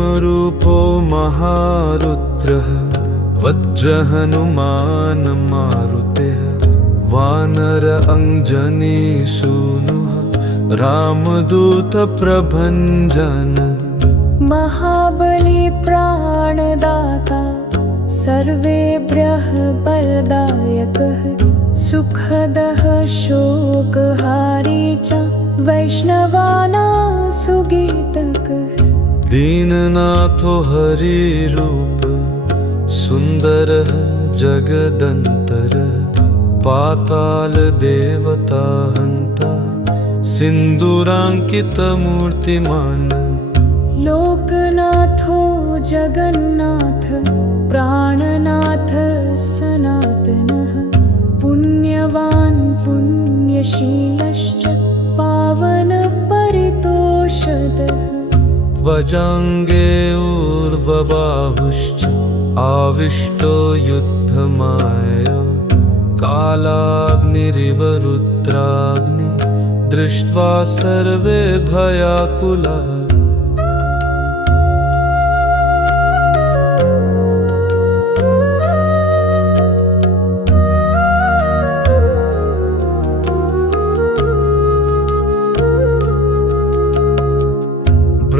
भीमरूपो महारुद्रः वज्रहनुमान् मारुतेः वानर अञ्जनीसूनुः रामदूत प्रभञ्जन महाबली प्राणदाता सर्वेभ्यः बलदायकः सुखदः शोकहारी च वैष्णवानां सुगीतकः दीननाथो हरिरूप सुन्दरः जगदन्तरः पाताल देवता हन्ता सिन्दूराङ्कितमूर्तिमान् लोकनाथो जगन्नाथ प्राणनाथ सनातनः पुण्यवान् पुण्यशीलश्च पावन परितोषदः त्वजाङ्गे ऊर्ध्वबाहुश्च आविष्टो युद्धमायया कालाग्निरिव रुद्राग्नि दृष्ट्वा सर्वे भयाकुलाः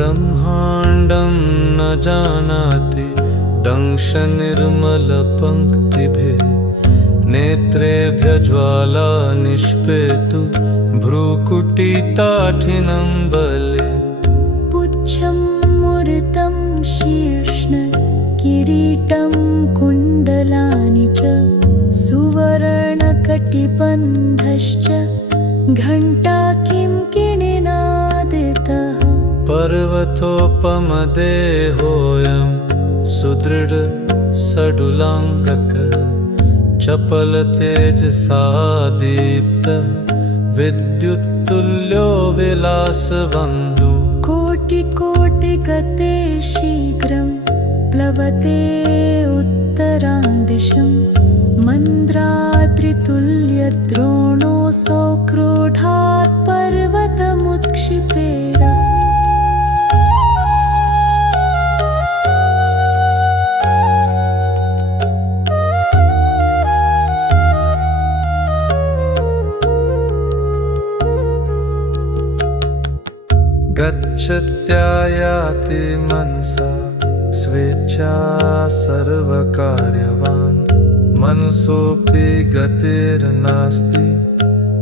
ब्रह्माण्डं न जानाति दंशनिर्मलपङ्क्तिभिः नेत्रेभ्यः ज्वाला निष्पेतु भ्रूकुटिताठिनं बले पुच्छं मुरितं शीर्ष्ण किरीटं कुण्डलानि च सुवर्णकटिबन्धश्च घण्टा किङ्किणीनादितः पर्वतोपमदेहोऽयं सुदृढ सडुलाङ्गकः चपलतेजसा दीप्तः विद्युत्तुल्यो विलासबन्धुः कोटिकोटिगते शीघ्रं प्लवते उत्तरां दिशं मन्द्राद्रितुल्यद्रोणोऽसौ क्रोधात् पर्वतमुत्क्षिपेद गच्छत्यायाति मनसा स्वेच्छा सर्वकार्यवान् मनसोऽपि गतिर्नास्ति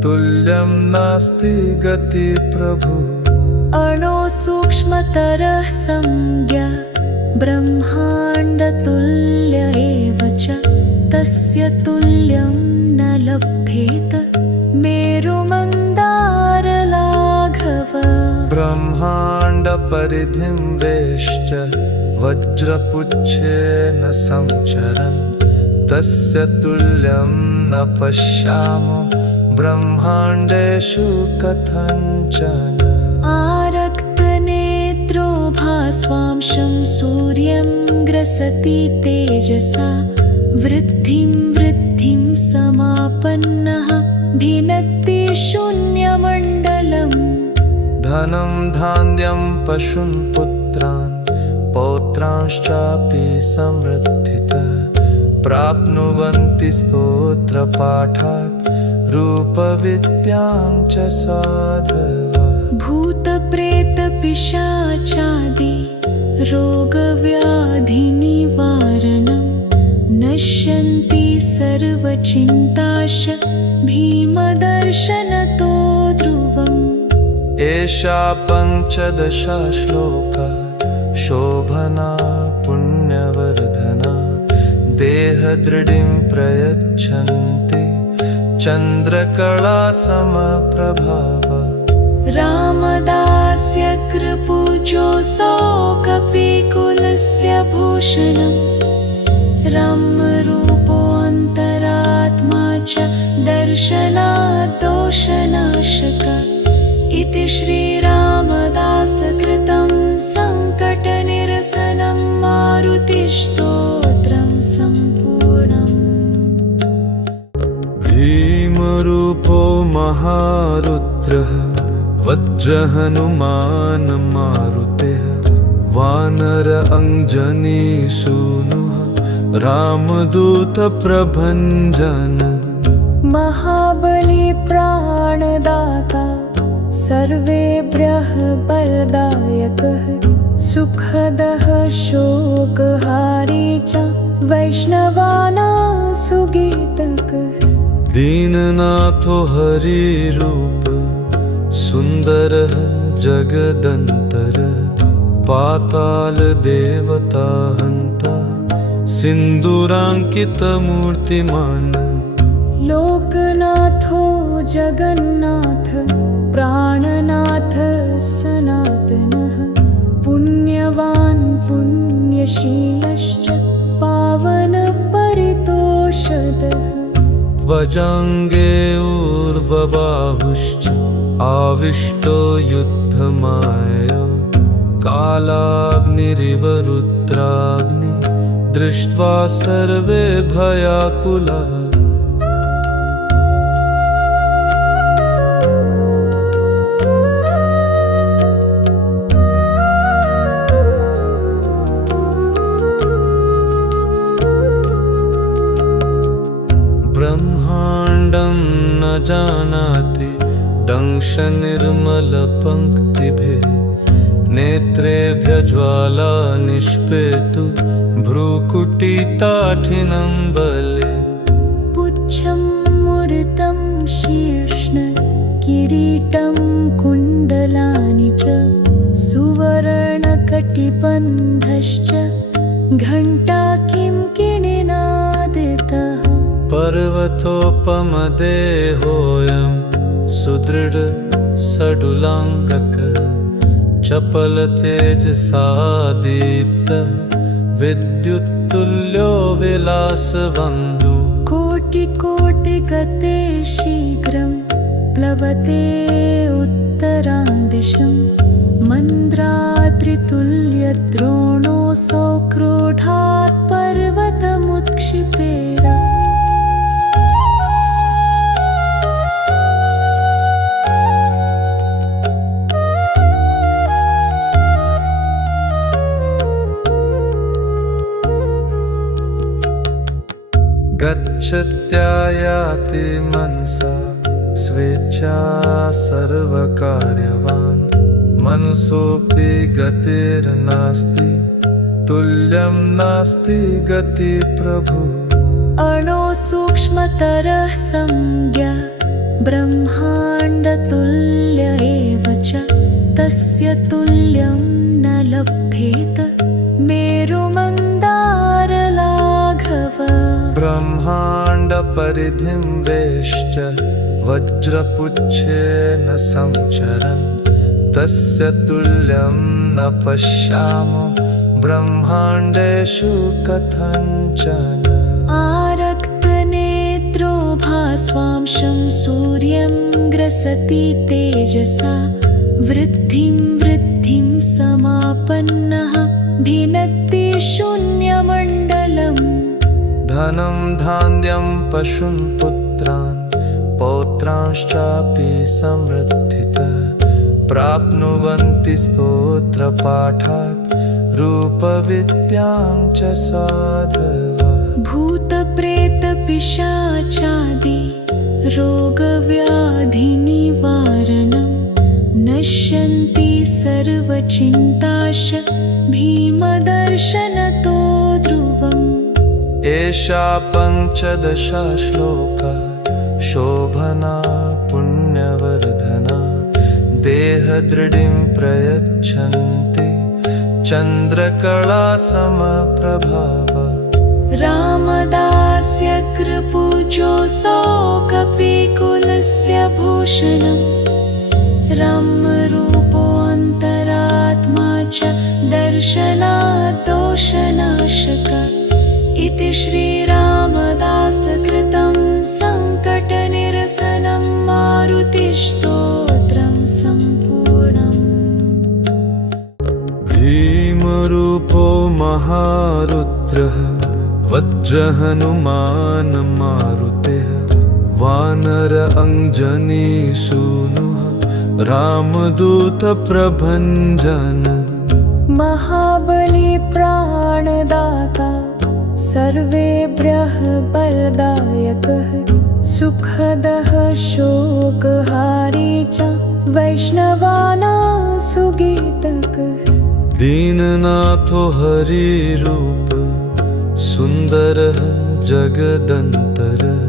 तुल्यं नास्ति गति प्रभु अणो सूक्ष्मतरः संज्ञा ब्रह्माण्डतुल्य एव च तस्य तुल्यं न लभ्येत मेरुमन्दारलाघव ब्रह्माण्डपरिधिं वेष्ट वज्रपुच्छेन संचरन् तस्य तुल्यं न पश्यामो ब्रह्माण्डेषु कथञ्चन आरक्तनेत्रो भास्वांशं सूर्यं ग्रसति तेजसा वृद्धिं वृद्धिं समापन्नः भिनत्ति शून्यमण्डलम् धनं धान्यं पशून् पुत्रान् पौत्रांश्चापि समृद्धितः प्राप्नुवन्ति स्तोत्रपाठात् रूपविद्यां च साधवः भूतप्रेतपिशाचादि रोगव्याधिनिवारणं नश्यन्ति सर्वचिन्ताश्च भीमदर्शनतो ध्रुवम् एषा पञ्चदशा श्लोका शोभना पुण्यवर्धना देहदृढिं प्रयच्छन्ति चन्द्रकला समप्रभाव रामदास्य कृपूजोऽसौ कपिकुलस्य भूषणं रम्यरूपोऽन्तरात्मा च दर्शनात् दोषनाशकः इति श्रीरामदासकृतं सङ्कटनिरसनं मारुतिस्तोत्रं सम्पूर्णम् भीमरूपो महारुद्रः वज्रहनुमान् मारुतेः वानर वानर अंजनी सूनुः रामदूत प्रभंजन महाबली प्राणदाता सर्वेभ्यः बलदायकः सुखदः शोकहारी च वैष्णवानां सुगीतकः दीननाथो हरिरूप सुन्दरः जगदन्तरः पाताल देवता हन्ता सिन्दूराङ्कितमूर्तिमान् लोकनाथो जगन्नाथ प्राणनाथ सनातनः पुण्यवान् पुण्यशीलश्च पावन परितोषदः वजाङ्गे ऊर्ध्वबाहुश्च आविष्टो युद्धमायया कालाग्निरिव रुद्राग्नि दृष्ट्वा सर्वे भयाकुलाः ब्रह्माण्डं न जानाति दंशनिर्मलपङ्क्तिभिः नेत्रेभ्यः ज्वाला निष्पेतु भ्रूकुटिताठिनं बले पुच्छं मुरितं शीर्ष्ण किरीटं कुण्डलानि च सुवर्णकटिबन्धश्च घण्टा किङ्किणीनादितः पर्वतोपमदेहोऽयं सुदृढ सडुलाङ्गकः चपलतेजसा दीप्तः विद्युत्तुल्यो विलासबन्धु कोटिकोटिगते शीघ्रं प्लवते उत्तरां दिशं मन्द्राद्रितुल्यद्रोणोऽसौ क्रोधात् पर्वतमुत्क्षिपेद गच्छत्यायाति मनसा स्वेच्छा सर्वकार्यवान् मनसोऽपि गतिर्नास्ति तुल्यं नास्ति गति प्रभु अणो सूक्ष्मतरः संज्ञा ब्रह्माण्डतुल्य एव च तस्य तुल्यं न लभ्येत मेरुमन्दारलाघव ब्रह्माण्डपरिधिं वेश्य वज्रपुच्छेन संचरन् तस्य तुल्यं न पश्यामो ब्रह्माण्डेषु कथञ्चन आरक्तनेत्रो भास्वांशं सूर्यं ग्रसति तेजसा वृद्धिं वृद्धिं समापन्नः भिनत्ति शून्यमण्डलम् धनं धान्यं पशून् पुत्रान् पौत्रांश्चापि समृद्धितः प्राप्नुवन्ति स्तोत्रपाठात् रूपविद्यां च साधवः भूतप्रेतपिशाचादि रोगव्याधिनिवारणं नश्यन्ति सर्वचिन्ताश भीमदर्शनतो ध्रुवम् एषा पञ्चदशा श्लोका शोभना पुण्यवर्धना देहदृढिं प्रयच्छन्ति चन्द्रकला समप्रभाव रामदास्य कृपूजोऽसौ कपिकुलस्य भूषणम् रम्यरूपोऽन्तरात्मा च दर्शनात् दोषनाशक इति श्रीरामदासकृतं सङ्कटनिरसनं मारुतिस्तोत्रं सम्पूर्णम् भीमरूपो महारुद्रः वज्रहनुमान् मारुतेः वानर अंजनी सूनुः रामदूत प्रभंजन महाबली प्राणदाता सर्वेभ्यः बलदायकः सुखदः शोकहारी च वैष्णवानां सुगीतकः दीननाथो हरिरूप सुन्दरः जगदन्तरः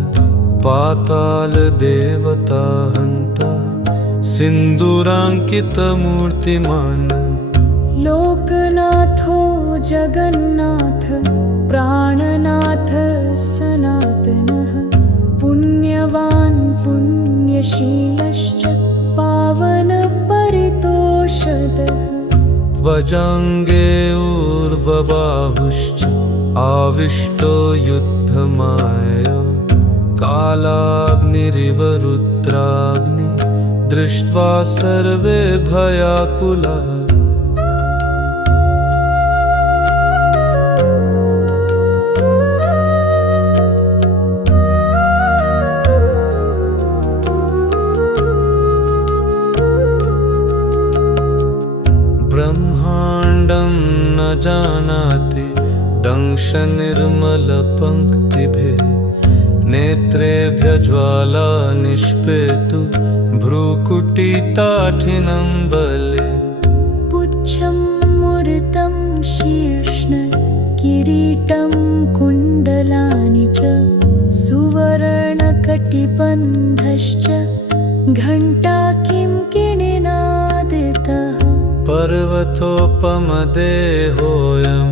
पाताल देवता हन्ता सिन्दूराङ्कितमूर्तिमान् लोकनाथो जगन्नाथ प्राणनाथ सनातनः पुण्यवान् पुण्यशीलश्च पावन परितोषदः त्वजाङ्गे ऊर्ध्वबाहुश्च आविष्टो युद्धमायया कालाग्निरिव रुद्राग्नि दृष्ट्वा सर्वे भयाकुलाः ब्रह्माण्डं न जानाति दंशनिर्मलपङ्क्तिभिः नेत्रेभ्यः ज्वाला निष्पेतु भ्रूकुटिताठिनं बले पुच्छं मुरितं शीर्ष्ण किरीटं कुण्डलानि च सुवर्णकटिबन्धश्च घण्टा किं किणिनादितः पर्वतोपमदेहोऽयं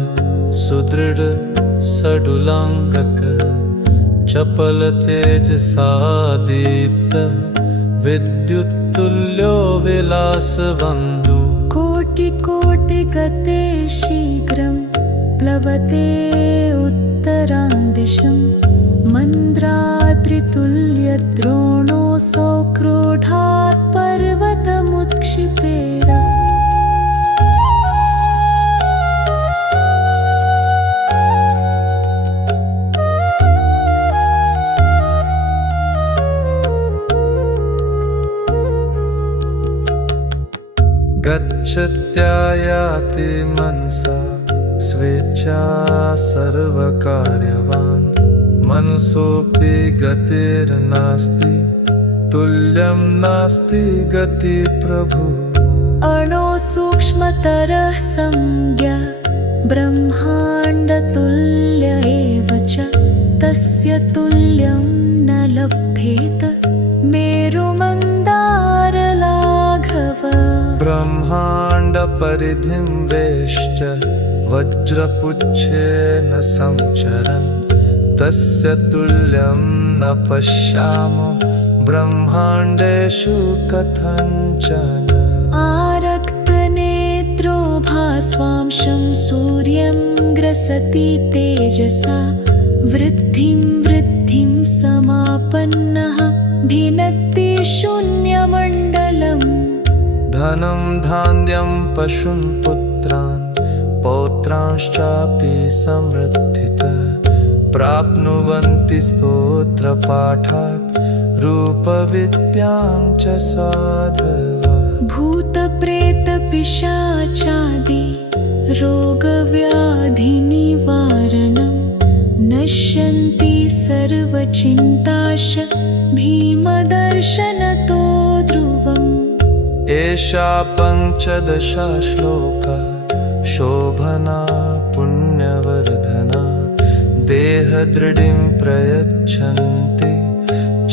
सुदृढ सडुलाङ्गकः चपलतेजसा दीप्तः विद्युत्तुल्यो विलासबन्धुः कोटिकोटिगते शीघ्रं प्लवते उत्तरां दिशं मन्द्राद्रितुल्यद्रोणोऽसौ क्रोधात् पर्वतमुत्क्षिपेर गच्छत्यायाति मनसा स्वेच्छा सर्वकार्यवान् मनसोऽपि गतिर्नास्ति तुल्यं नास्ति गति प्रभु अणो सूक्ष्मतरः संज्ञा ब्रह्माण्डतुल्य एव च तस्य तुल्यं न लभ्येत मेरुमन्दारलाघव ब्रह्माण्डपरिधिं वेष्ट वज्रपुच्छेन संचरन् तस्य तुल्यं न पश्यामो ब्रह्माण्डेषु कथञ्चन आरक्तनेत्रो भास्वांशं सूर्यं ग्रसति तेजसा वृद्धिं वृद्धिं समापन्नः भिनत्ति शून्यमण्डलम् धनं धान्यं पशून् पुत्रान् पौत्रांश्चापि समृद्धितः प्राप्नुवन्ति स्तोत्रपाठात् रूपविद्यां च साधवः भूतप्रेतपिशाचादि रोगव्याधिनिवारणं नश्यन्ति सर्वचिन्ताश भीमदर्शनतो ध्रुवम् एषा पञ्चदशा श्लोका शोभना पुण्यवर्धना देहदृढिं प्रयच्छन्ति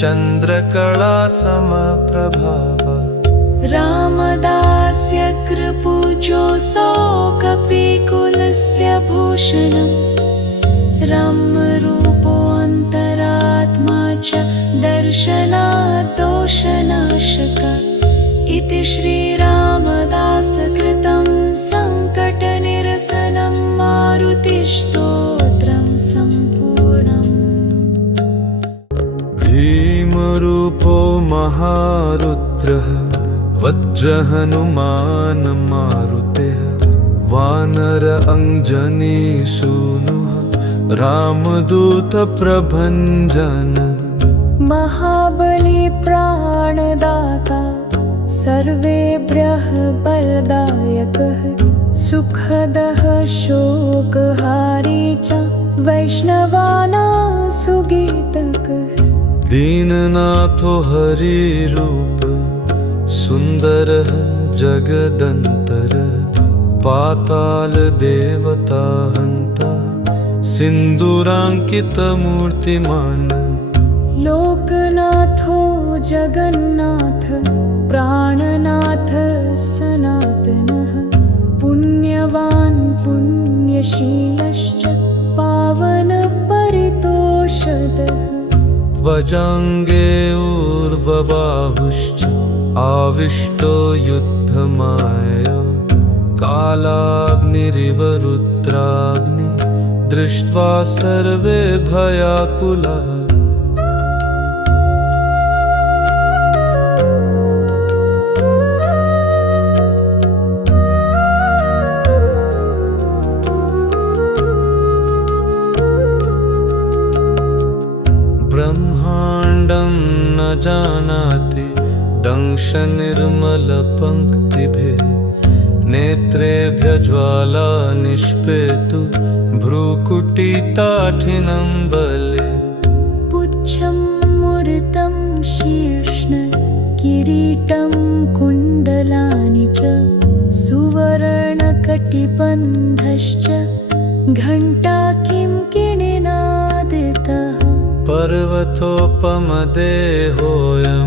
चन्द्रकला समप्रभावा रामदास्य कृपूजोऽसौ कपिकुलस्य भूषणं रम्यरूपोऽन्तरात्मा च दर्शनात् दोषनाशकः इति श्रीरामदासकृतं सङ्कटनिरसनं मारुतिस्तोत्रं सम्पूर्णम् भीमरूपो महारुद्रः वज्रहनुमान् मारुतेः वानर अञ्जनीसूनुः रामदूतप्रभञ्जन महाबली प्राणदाता सर्वेभ्यः बलदायकः सुखदः वैष्णवानां सुगीतकः दीननाथो हरिरूप सुन्दरः जगदन्तर पाताल देवता हन्ता सिन्दूराङ्कितमूर्तिमान् लोकनाथो जगन्नाथ प्राणनाथ सनातनः पुण्यवान् पुण्यशीलश्च पावन परितोषदः वजाङ्गे ऊर्ध्वबाहुश्च आविष्टो युद्धमायया कालाग्निरिव रुद्राग्नि दृष्ट्वा सर्वे भयाकुलाः ब्रह्माण्डं न जानाति दंशनिर्मलपङ्क्तिभिः नेत्रेभ्यः ज्वाला निष्पेतु भ्रूकुटिताठिनं बले पुच्छं मुरितं शीर्ष्ण किरीटं कुण्डलानि च सुवर्णकटिबन्धश्च घण्टा किं किणिनादितः पर्वतोपमदेहोऽयं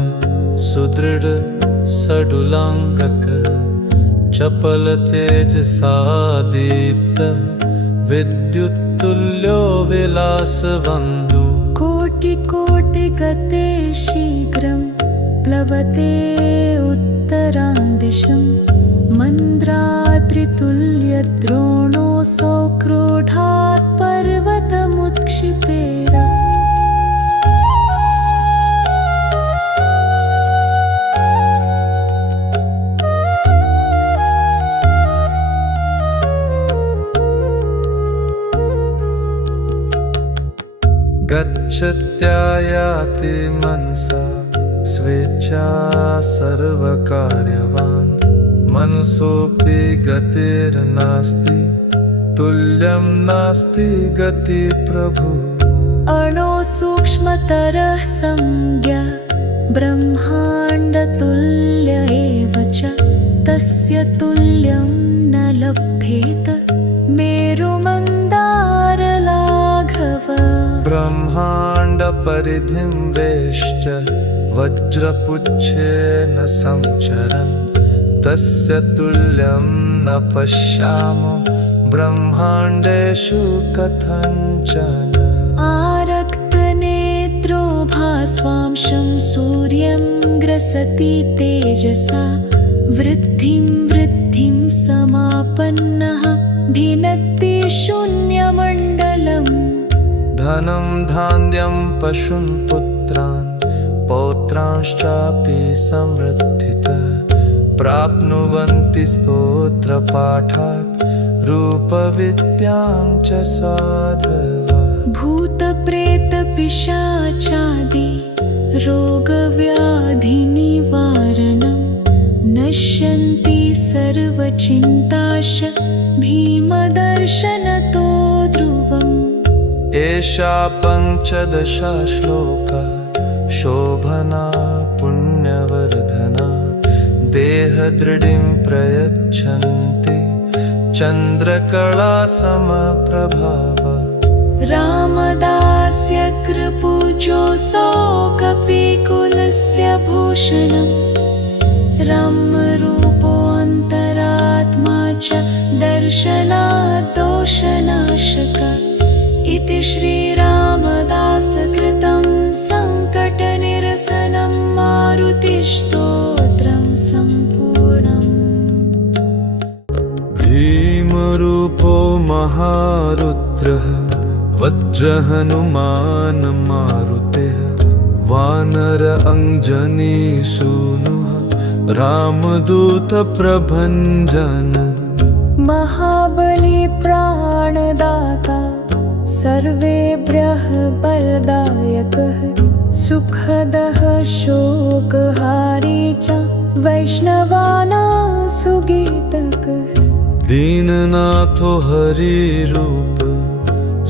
सुदृढ सडुलाङ्गकः चपलतेजसा दीप्तः विद्युत्तुल्यो विलासबन्धु कोटिकोटिगते शीघ्रं प्लवते उत्तरां दिशं मन्द्राद्रितुल्यद्रोणोऽसौ क्रोधात् पर्वतमुत्क्षिपेद गच्छत्यायाति मनसा स्वेच्छा सर्वकार्यवान् मनसोऽपि गतिर्नास्ति तुल्यं नास्ति गति प्रभु अणो सूक्ष्मतरः संज्ञा ब्रह्माण्डतुल्य एव च तस्य तुल्यं न लभ्येत मेरुमन्दारलाघव ब्रह्माण्डपरिधिं वेश्य वज्रपुच्छेन संचरन् तस्य तुल्यं न पश्यामो ब्रह्माण्डेषु कथञ्चन आरक्तनेत्रो भास्वांशं सूर्यं ग्रसति तेजसा वृद्धिं वृद्धिं समापन्नः भिनत्ति शून्यमण्डलम् धनं धान्यं पशून् पुत्रान् पौत्रांश्चापि समृद्धितः प्राप्नुवन्ति स्तोत्रपाठात् रूपविद्यां च साधवः भूतप्रेतपिशाचादि रोगव्याधिनिवारणं नश्यन्ति सर्वचिन्ताश भीमदर्शनतो ध्रुवम् एषा पञ्चदशा श्लोका शोभना पुण्यवर्धना देहदृढिं प्रयच्छन्ति चन्द्रकला समप्रभावा रामदास्य कृपूजोऽसौ कपिकुलस्य भूषणम् रम्यरूपोऽन्तरात्मा च दर्शनात् दोषनाशक इति श्रीरामदासकृतं सङ्कटनिरसनं मारुतिस्तोत्रं सम्पूर्णम् भीमरूपो महारुद्रः वज्रहनुमान् मारुतेः वानर अञ्जनीसूनुः रामदूतप्रभञ्जन महाबली प्राणदाता सर्वेभ्यः बलदायकः सुखदः शोकहारी च वैष्णवानां सुगीतकः दीननाथो हरिरूप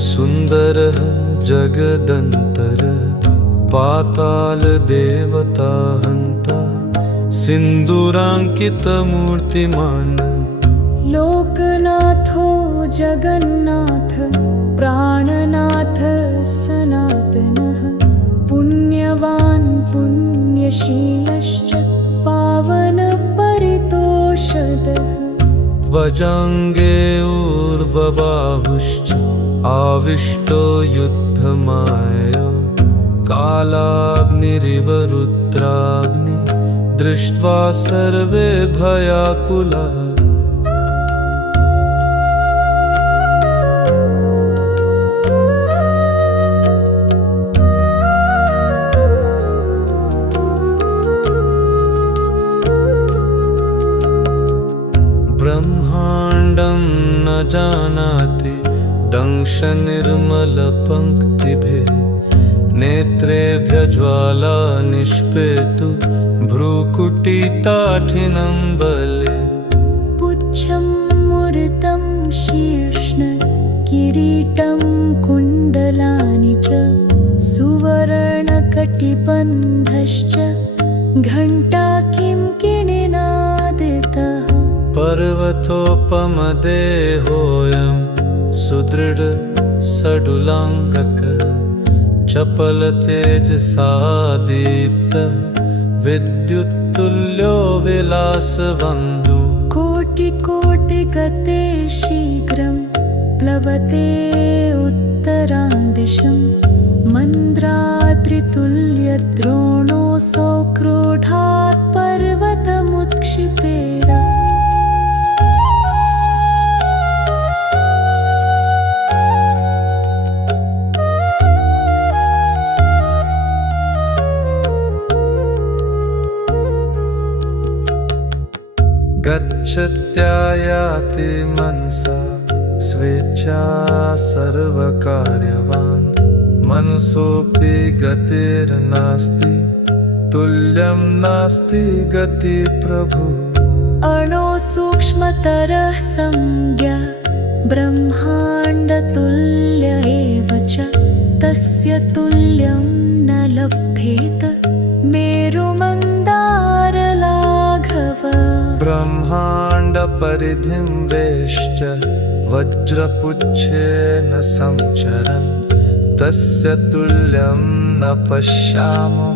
सुन्दरः जगदन्तर पातालदेवता हन्ता सिन्दूराङ्कितमूर्तिमान् लोकनाथो जगन्नाथ प्राणनाथ सनातनः पुण्यवान् पुण्यशीलश्च पावनपरितोषदः त्वजाङ्गे ऊर्ध्वबाहुश्च आविष्टो युद्धमाय कालाग्निरिव रुद्राग्नि दृष्ट्वा सर्वे भयाकुलाः ब्रह्माण्डं न जानाति दंशनिर्मलपङ्क्तिभिः नेत्रेभ्यः ज्वाला निष्पेतु भ्रूकुटिताठिनं बले पुच्छं मुरतं शीर्ष्ण किरीटं कुण्डलानि च सुवर्णकटिबन्धश्च घण्टा किं किणिनादितः पर्वतोपमदेहोऽयं सुदृढ सडुलाङ्गकः चपलतेजसा दीप्तः विद्युत्तुल्यो विलासबन्धुः कोटिकोटिगते शीघ्रं प्लवते उत्तरां दिशं मन्द्राद्रितुल्यद्रोणोऽसौ क्रोधात् पर्वतमुत्क्षिपेद गच्छत्यायाति मनसा स्वेच्छा सर्वकार्यवान् मनसोऽपि गतिर्नास्ति तुल्यं नास्ति गति प्रभु अणो सूक्ष्मतरः संज्ञा ब्रह्माण्डतुल्य एव च तस्य तुल्यं न लभ्येत मेरुमन्दारलाघव ब्रह्माण्डपरिधिं वेश्च वज्रपुच्छेन संचरन् तस्य तुल्यं न पश्यामो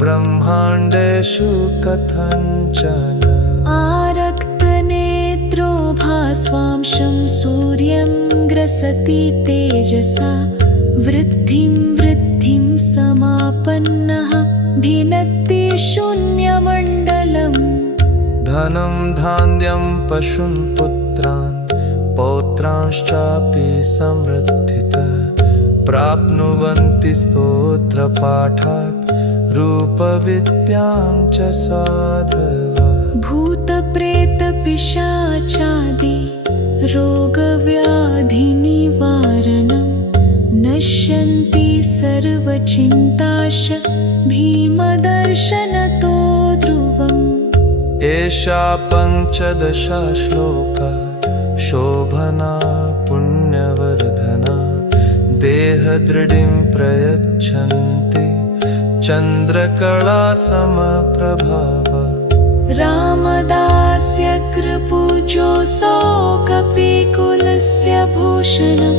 ब्रह्माण्डेषु कथञ्चन आरक्तनेत्रो भास्वांशं सूर्यं ग्रसति तेजसा वृद्धिं समापन्नः भिनत्ति शून्यमण्डलम् धनं धान्यं पशून् पुत्रान् पौत्रांश्चापि समृद्धितः प्राप्नुवन्ति स्तोत्रपाठात् रूपविद्यां च साधवः भूतप्रेतपिशाचादि रोगव्याधिनिवारणं नश्यन्ति सर्वचिन्ताश भीमदर्शनतो ध्रुवम् एषा पञ्चदशा श्लोका शोभना पुण्यवर्धना देहदृढिं प्रयच्छन्ति चन्द्रकला समप्रभावा रामदास्य कृपूजोऽसौ कपिकुलस्य भूषणं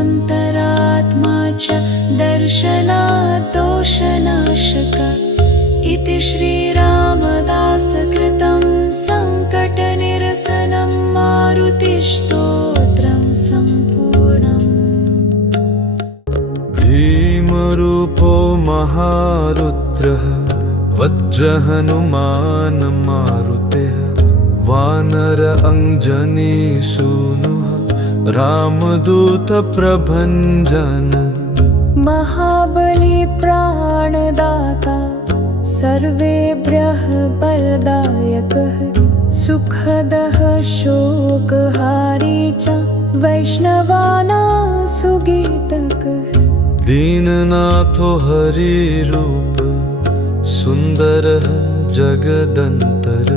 रम्यरूपोऽन्तरात्मा च दर्शनात् दोषनाशकः इति श्रीरामदासकृतं सङ्कटनिरसनं मारुतिस्तोत्रं सम्पूर्णम् भीमरूपो महारुद्रः वज्रहनुमान् मारुतेः वानर अञ्जनीसूनुः रामदूतप्रभञ्जन महाबली प्राणदाता सर्वेभ्यः बलदायकः सुखदः शोकहारी च वैष्णवानां सुगीतकः दीननाथो हरिरूप सुन्दरः जगदन्तर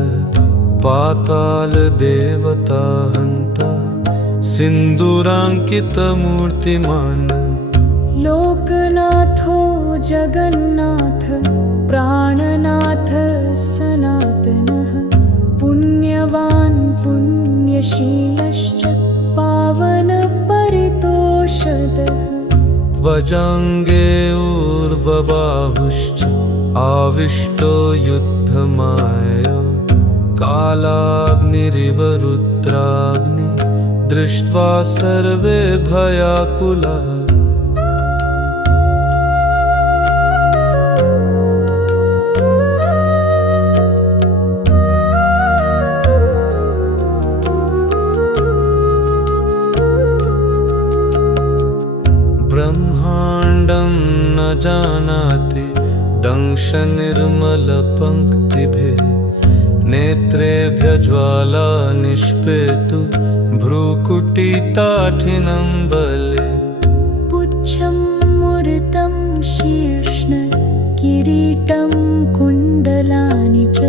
पातालदेवता हन्ता सिन्दूराङ्कितमूर्तिमान् लोकनाथो जगन्नाथ प्राणनाथ सनातनः पुण्यवान् पुण्यशीलश्च पावनपरितोषदः वजाङ्गे ऊर्ध्वबाहुश्च आविष्टो युद्धमायया कालाग्निरिव रुद्राग्नि दृष्ट्वा सर्वे भयाकुलाः ब्रह्माण्डं न जानाति दंशनिर्मलपङ्क्तिभिः नेत्रेभ्यः ज्वाला निष्पेतु भ्रूकुटिताठिनं बले पुच्छं मुरितं शीर्ष्ण किरीटं कुण्डलानि च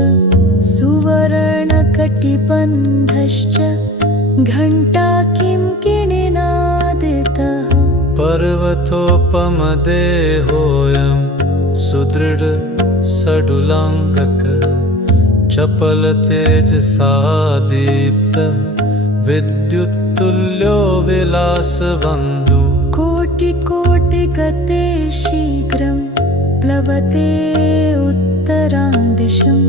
सुवर्णकटिबन्धश्च घण्टा किं किणिनादितः पर्वतोपमदेहोऽयं सुदृढ सडुलाङ्गकः चपलतेजसा दीप्तः विद्युत्तुल्यो विलासबन्धु कोटिकोटिगते शीघ्रं प्लवते उत्तरां दिशं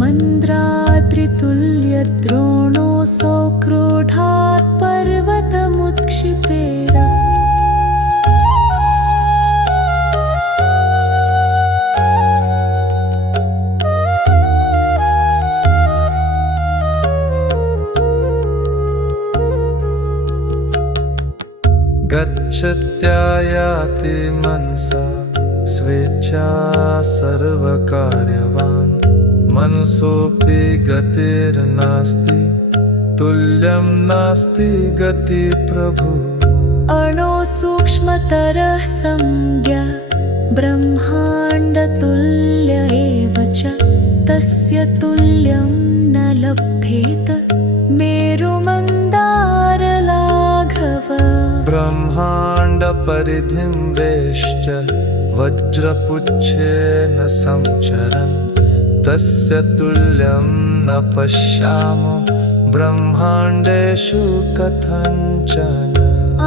मन्द्राद्रितुल्यद्रोणोऽसौ क्रोधात् पर्वतमुत्क्षिपेद गच्छत्यायाति मनसा स्वेच्छा सर्वकार्यवान् मनसोऽपि गतिर्नास्ति तुल्यं नास्ति गति प्रभु अणो सूक्ष्मतरः संज्ञा ब्रह्माण्डतुल्य एव च तस्य तुल्यं न लभ्येत मेरुमन्दारलाघव ब्रह्माण्डपरिधिं वेश्य वज्रपुच्छेन संचरन् तस्य तुल्यं न पश्यामो ब्रह्माण्डेषु कथञ्चन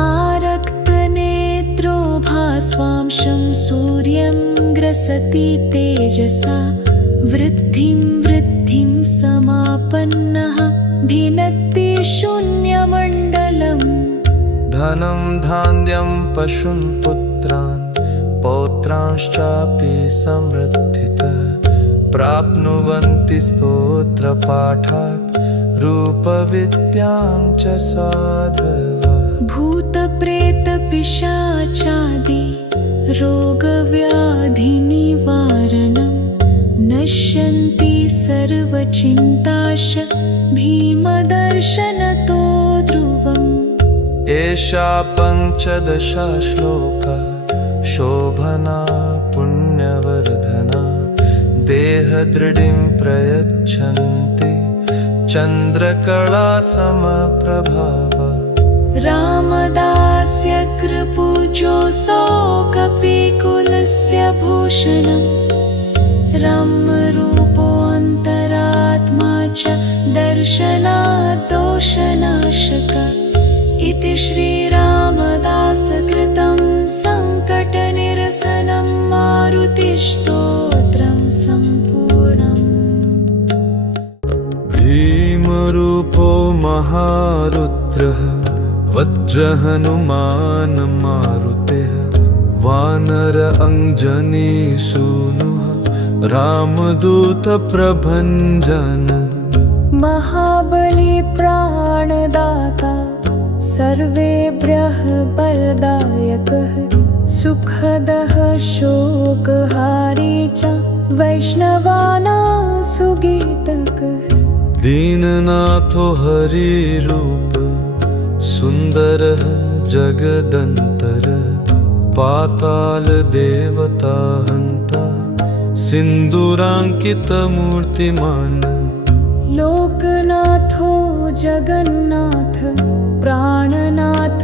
आरक्तनेत्रो भास्वांशं सूर्यं ग्रसति तेजसा वृद्धिं समापन्नः भिनत्ति शून्यमण्डलम् धनं धान्यं पशून् पुत्रान् पौत्रांश्चापि समृद्धितः प्राप्नुवन्ति स्तोत्रपाठात् रूपविद्यां च साधवः भूतप्रेतपिशाचादि रोगव्याधिनिवारणं नश्यन्ति सर्वचिन्ताश भीमदर्शनतो ध्रुवम् एषा पञ्चदशा श्लोका शोभना पुण्यवर्धना देहदृढिं प्रयच्छन्ति चन्द्रकला समप्रभाव रामदास्य कृपूजोऽसौ कपिकुलस्य भूषणम् रम्यरूपोऽन्तरात्मा च दर्शनात् दोषनाशक इति श्रीरामदासकृतं सङ्कटनिरसनं मारुतिस्तोत्रं सम्पूर्णम् भीमरूपो महारुद्रः वज्रहनुमान् मारुतेः वानर अञ्जनीसूनुः रामदूतप्रभञ्जन महाबली प्राणदाता सर्वेभ्यः बलदायकः सुखदः शोकहारी च वैष्णवानां सुगीतकः दीननाथो हरिरूप सुन्दरः जगदन्तरः पातालदेवता हन्ता सिन्दूराङ्कितमूर्तिमान् लोकनाथो जगन्नाथ प्राणनाथ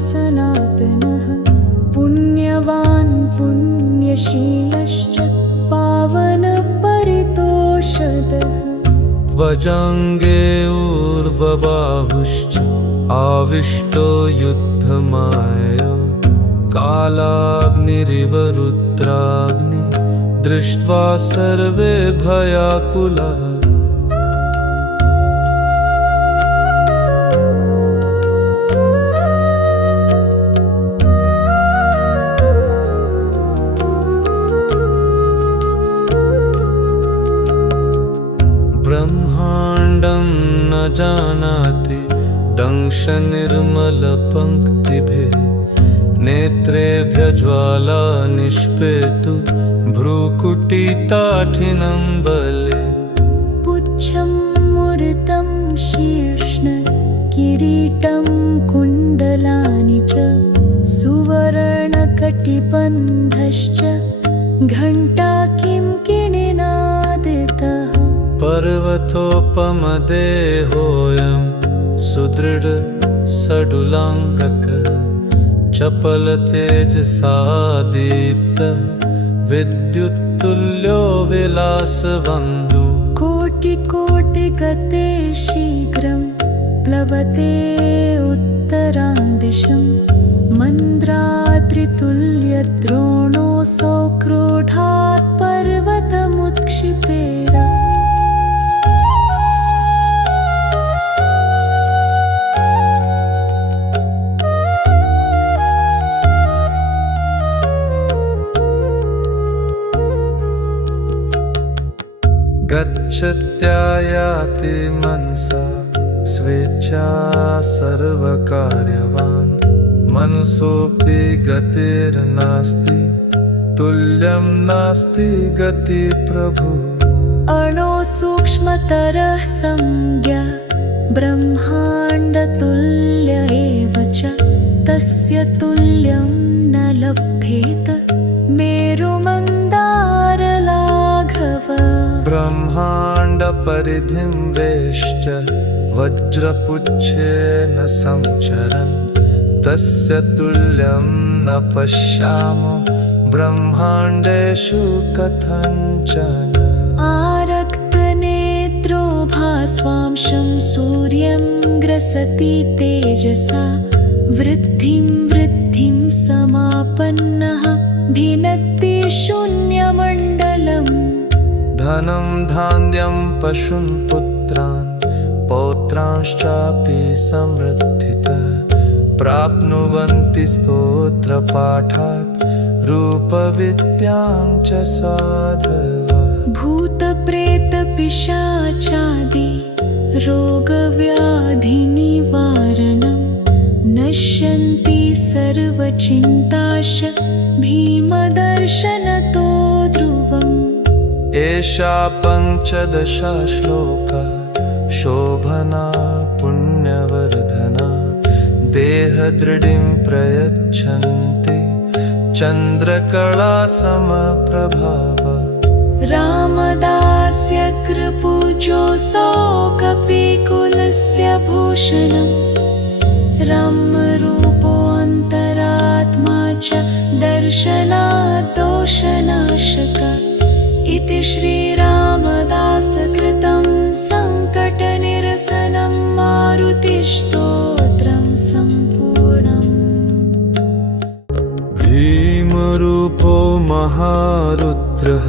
सनातनः पुण्यवान् पुण्यशीलश्च पावनपरितोषदः वजाङ्गे ऊर्ध्वबाहुश्च आविष्टो युद्धमायया कालाग्निरिव रुद्राग्नि दृष्ट्वा सर्वे भयाकुलाः ब्रह्माण्डं न जानाति दंशनिर्मलपङ्क्तिभिः नेत्रेभ्यः ज्वाला निष्पेतु भ्रूकुटिताठिनं बले पुच्छं मुरितं शीर्ष्ण किरीटं कुण्डलानि च सुवर्णकटिबन्धश्च घण्टा किङ्किणीनादितः पर्वतोपमदेहोऽयं सुदृढ सडुलाङ्गकः चपलतेजसा दीप्तः विद्युत्तुल्यो विलासबन्धुः कोटिकोटिगते शीघ्रं प्लवते उत्तरां दिशं मन्द्राद्रितुल्यद्रोणोऽसौ क्रोधात् पर्वतमुत्क्षिपेद गच्छत्यायाति मनसा स्वेच्छा सर्वकार्यवान् मनसोऽपि गतिर्नास्ति तुल्यं नास्ति गति प्रभु अणो सूक्ष्मतरः संज्ञा ब्रह्माण्डतुल्य एव च तस्य तुल्यं न लभ्येत मेरुमन्दारलाघव ब्रह्माण्डपरिधिं वेश्च वज्रपुच्छेन संचरन् तस्य तुल्यं न पश्यामो ब्रह्माण्डेषु कथञ्चन आरक्तनेत्रो भास्वांशं सूर्यं ग्रसति तेजसा वृद्धिं समापन्नः भिनत्ति शून्यमण्डलम् धनं धान्यं पशून् पुत्रान् पौत्रांश्चापि समृद्धितः प्राप्नुवन्ति स्तोत्रपाठात् रूपविद्यां च साधवः भूतप्रेतपिशाचादि रोगव्याधिनिवारणं नश्यन्ति सर्वचिन्ताश भीमदर्शनतो ध्रुवम् एषा पञ्चदशा श्लोका शोभना पुण्यवर्धना देहदृढिं प्रयच्छन्ति चन्द्रकला समप्रभाव रामदास्य कृपूजोऽसौ कपिकुलस्य भूषणं रम्यरूपोऽन्तरात्मा च दर्शनात् दोषनाशकः इति श्रीरामदासकृतं सङ्कटनिरसनं मारुतिस्तोत्रं सम्पूर्णम् भीमरूपो महारुद्रः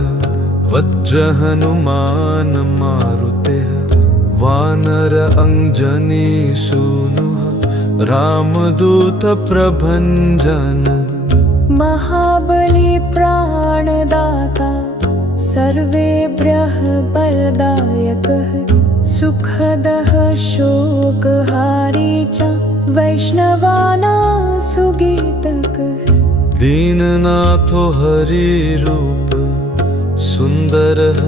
वज्रहनुमान् मारुतेः वानर अञ्जनीसूनुः रामदूतप्रभञ्जन महाबली प्राणदाता सर्वेभ्यः बलदायकः सुखदः शोकहारी च वैष्णवानां सुगीतकः दीननाथो हरिरूप सुन्दरः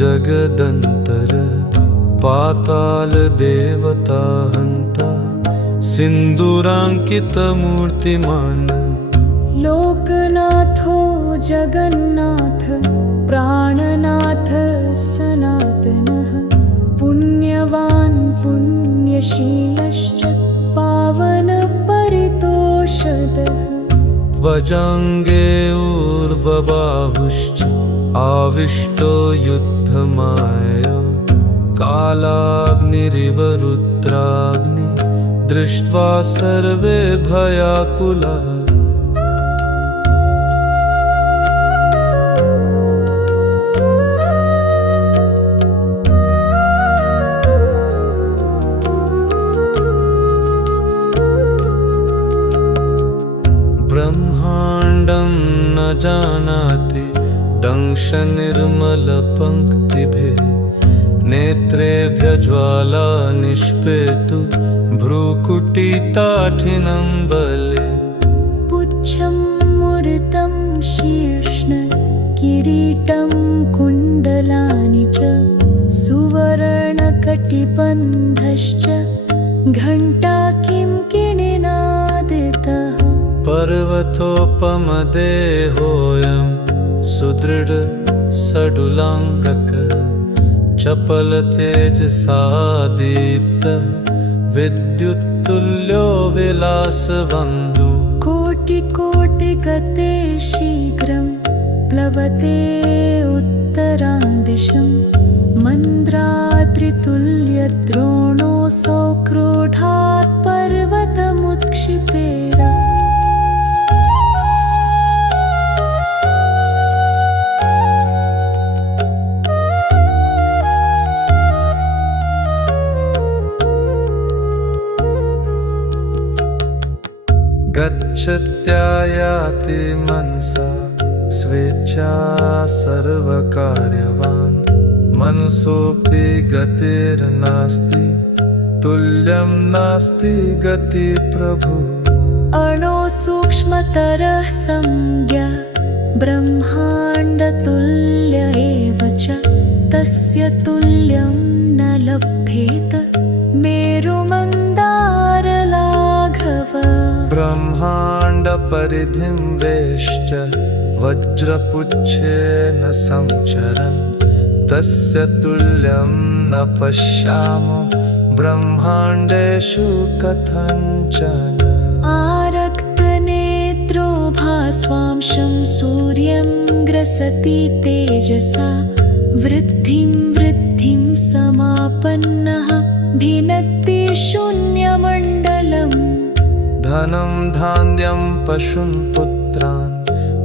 जगदन्तरः पातालदेवता हन्ता सिन्दूराङ्कितमूर्तिमान् लोकनाथो जगन्नाथ प्राणनाथ सनातनः पुण्यवान् पुण्यशीलश्च पावन वजाङ्गे ऊर्ध्वबाहुश्च आविष्टो युद्धमायया कालाग्निरिव रुद्राग्नि दृष्ट्वा सर्वे भयाकुलाः ब्रह्माण्डं न जानाति दंशनिर्मलपङ्क्तिभिः नेत्रेभ्यः ज्वाला निष्पेतु भ्रूकुटिताठिनं बले पुच्छं मुरितं शीर्ष्ण किरीटं कुण्डलानि च सुवर्णकटिबन्धश्च घण्टा किं किणिनादितः पर्वतोपमदेहोऽयं सुदृढ सडुलाङ्गकः चपलतेजसा दीप्तः विद्युत्तुल्यो विलासबन्धु कोटिकोटिगते शीघ्रं प्लवते उत्तरां दिशं मन्द्राद्रितुल्यद्रोणोऽसौ क्रोधात् पर्वतमुत्क्षिपेद गच्छत्यायाति मनसा स्वेच्छा सर्वकार्यवान् मनसोऽपि गतिर्नास्ति तुल्यं नास्ति गति प्रभु अणो सूक्ष्मतरः संज्ञा ब्रह्माण्डतुल्य एव च तस्य तुल्यं न लभ्येत मेरुमन्दारलाघव ब्रह्माण्डपरिधिं वेश्य वज्रपुच्छेन संचरन् तस्य तुल्यं न पश्यामो ब्रह्माण्डेषु कथञ्चन आरक्तनेत्रो भास्वांशं सूर्यं ग्रसति तेजसा वृद्धिं समापन्नः भिनत्ति शून्यमण्डलम् धनं धान्यं पशून् पुत्रान्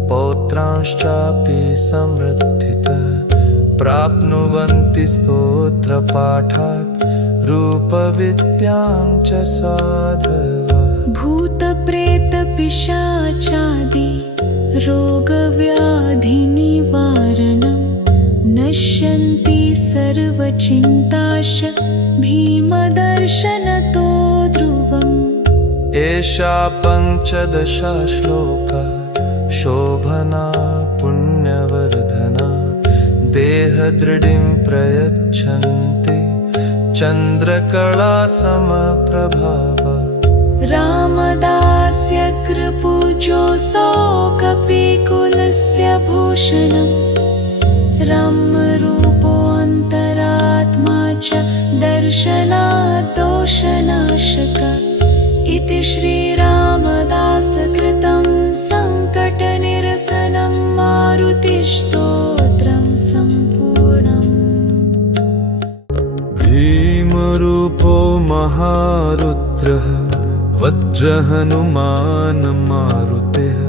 पौत्रांश्चापि समृद्धितः प्राप्नुवन्ति स्तोत्रपाठात् रूपविद्यां च साधवः भूतप्रेतपिशाचादि रोगव्याधिनिवारणं नश्यन्ति सर्वचिन्ताश भीमदर्शनतो ध्रुवम् एषा पञ्चदशा श्लोका शोभना पुण्यवर्धना देहदृढिं प्रयच्छन्ति चन्द्रकला समप्रभावा रामदास्य कृपूजोऽसौ कपिकुलस्य भूषणम् रम्यरूपोऽन्तरात्मा च दर्शनात् दोषनाशक इति श्रीरामदासकृतं सङ्कटनिरसनं मारुतिस्तोत्रं सम्पूर्णम् भीमरूपो महारुद्रः वज्रहनुमान् मारुतेः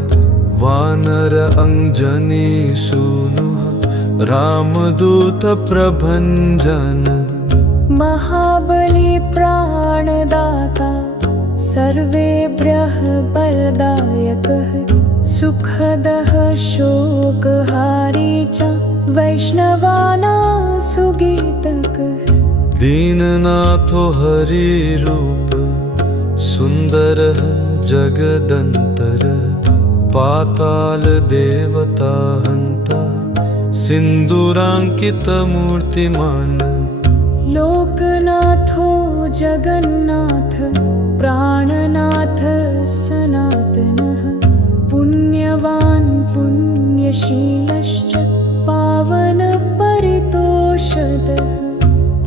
वानर अञ्जनीसूनुः रामदूतप्रभञ्जन महाबली प्राणदाता सर्वेभ्यः बलदायकः सुखदः शोकहारी च वैष्णवानां सुगीतकः दीननाथो हरिरूप सुन्दरः जगदन्तरः पातालदेवता हन्ता सिन्दूराङ्कितमूर्तिमान् लोकनाथो जगन्नाथ प्राणनाथ सनातनः पुण्यवान् पुण्यशीलश्च पावनपरितोषदः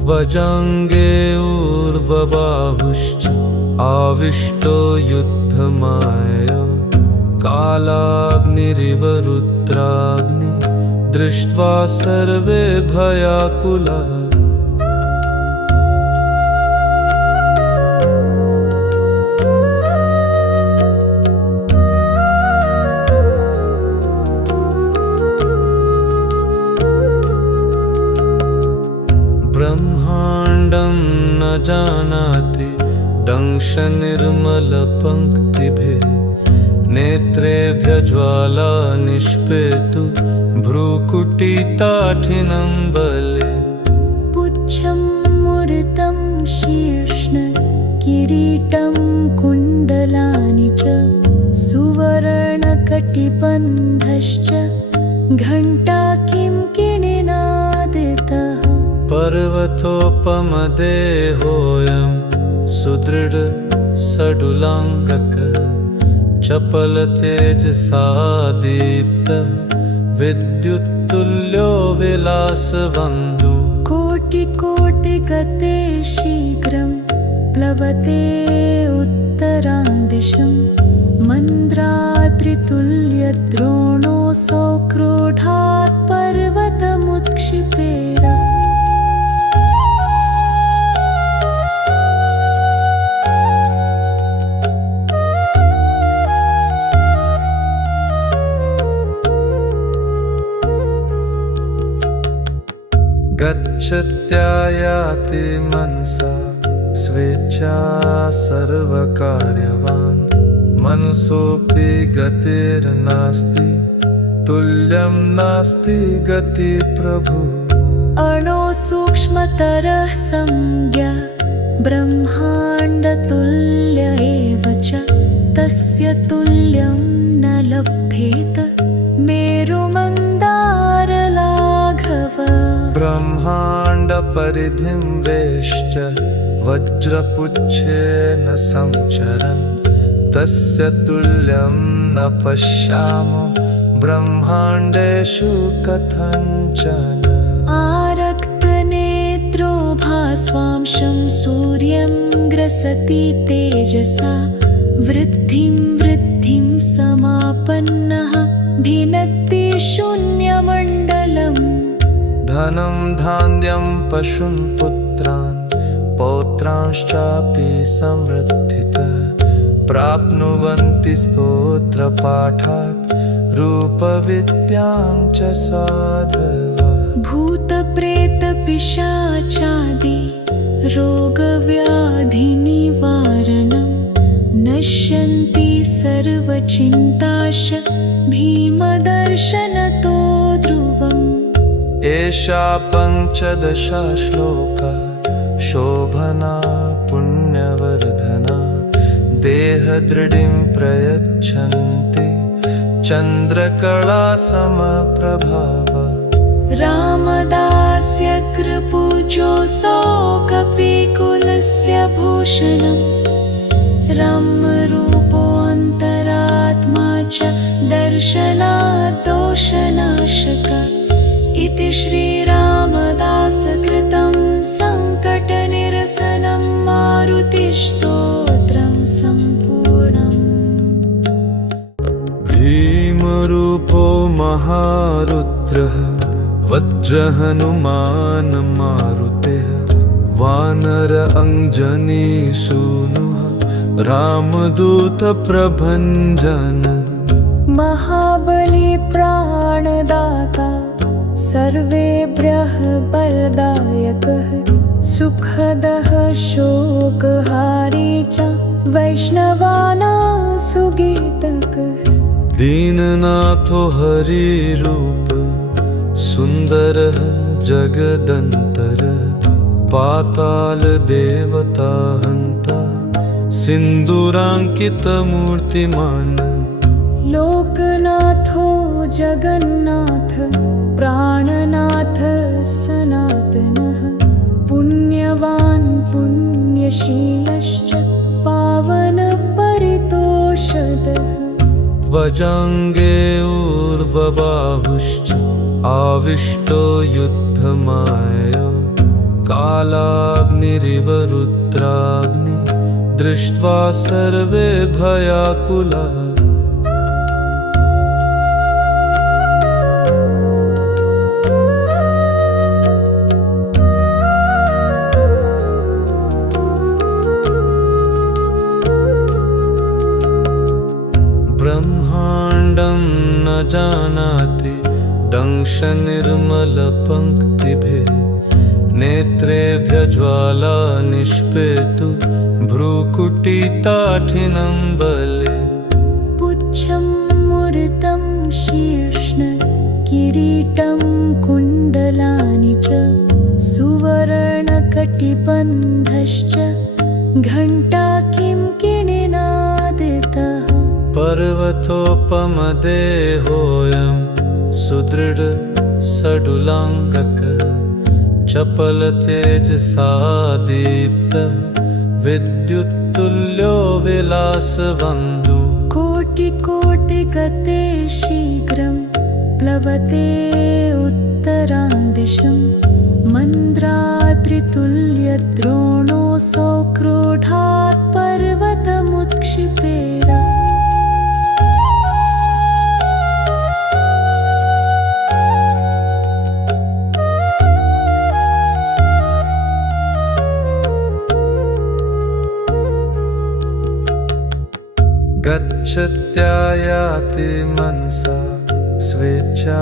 वजाङ्गे ऊर्ध्वबाहुश्च आविष्टो युद्धमायया कालाग्निरिव रुद्राग्नि दृष्ट्वा सर्वे भयाकुलाः ब्रह्माण्डं न जानाति दंशनिर्मलपङ्क्तिभिः नेत्रेभ्यः ज्वाला निष्पेतु भ्रूकुटिताठिनं बले पुच्छं मुरितं शीर्ष्ण किरीटं कुण्डलानि च सुवर्णकटिबन्धश्च घण्टा किङ्किणीनादितः पर्वतोपमदेहोऽयं सुदृढ सडुलाङ्गकः चपलतेजसा दीप्तः विद्युत्तुल्यो विलासबन्धुः कोटिकोटिगते शीघ्रं प्लवते उत्तरां दिशं मन्द्राद्रितुल्यद्रोणोऽसौ क्रोधात् पर्वतमुत्क्षिपेद गच्छत्यायाति मनसा स्वेच्छा सर्वकार्यवान् मनसोऽपि गतिर्नास्ति तुल्यं नास्ति गति प्रभु अणुसूक्ष्मतरः संज्ञा ब्रह्माण्डतुल्य एव च तस्य तुल्यं न लभ्येत मेरुमन्दारलाघव ब्रह्माण्डपरिधिं वेश्च वज्रपुच्छेन संचरन् तस्य तुल्यं न पश्यामो ब्रह्माण्डेषु कथञ्चन आरक्तनेत्रो भास्वांशं सूर्यं ग्रसति तेजसा वृद्धिं समापन्नः भिनत्ति शून्यमण्डलम् धनं धान्यं पशून् पुत्रान् पौत्रांश्चापि समृद्धितः प्राप्नुवन्ति स्तोत्रपाठात् रूपविद्यां च साधवः भूतप्रेतपिशाचादि रोगव्याधिनिवारणं नश्यन्ति सर्वचिन्ताश भीमदर्शनतो ध्रुवम् एषा पञ्चदशा श्लोका शोभना पुण्यवर्धना देहदृढिं प्रयच्छन्ति चन्द्रकला समप्रभावा रामदास्य कृपूजोऽसौ कपिकुलस्य भूषणं रम्यरूपोऽन्तरात्मा च दर्शनात् दोषनाशकः इति श्रीरामदासकृतं सङ्कटनिरसनं मारुतिस्तोत्रं सम्पूर्णम् भीमरूपो महारुद्रः वज्रहनुमान् मारुतेः वानर अञ्जनीसूनुः रामदूतप्रभञ्जन महाबली प्राणदाता सर्वेभ्यः बलदायकः सुखदः शोकहारी च वैष्णवानां सुगीतकः दीननाथो हरिरूप सुन्दरः जगदन्तरः पातालदेवता हन्ता सिन्दूराङ्कितमूर्तिमान् लोकनाथो जगन्नाथ प्राणनाथ सनातनः पुण्यवान् पुण्यशीलश्च पावनपरितोषदः वजाङ्गे ऊर्ध्वबाहुश्च आविष्टो युद्धमायया कालाग्निरिव रुद्राग्नि दृष्ट्वा सर्वे भयाकुलाः जानाति दंशनिर्मलपङ्क्तिभिः नेत्रेभ्य ज्वाला निष्पेतु भ्रूकुटिताठिनं बले पुच्छं मुरितं शीर्ष्ण किरीटं कुण्डलानि च सुवर्णकटिबन्धश्च घण्टा किङ्किणीनादितः पर्वतोपमदेहोऽयं सुदृढ सडुलाङ्गकः चपलतेजसा दीप्तः विद्युत्तुल्यो विलासवन्दु कोटिकोटिगते शीघ्रं प्लवते उत्तरां दिशं मन्द्राद्रितुल्यद्रोणोऽसौ क्रोधात् पर्वतमुत्क्षिपेद गच्छत्यायाति मनसा स्वेच्छा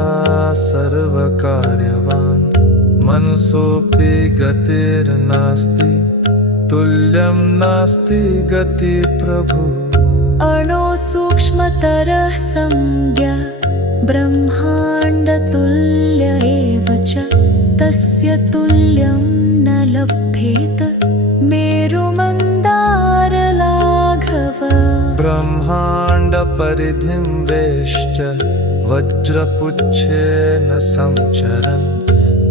सर्वकार्यवान् मनसोऽपि गतिर्नास्ति तुल्यं नास्ति गति प्रभु अणो सूक्ष्मतरः संज्ञा ब्रह्माण्डतुल्य एव च तस्य तुल्यं न लभ्येत मेरुमन्दारलाघव ब्रह्माण्डपरिधिं वेश्य वज्रपुच्छेन संचरन्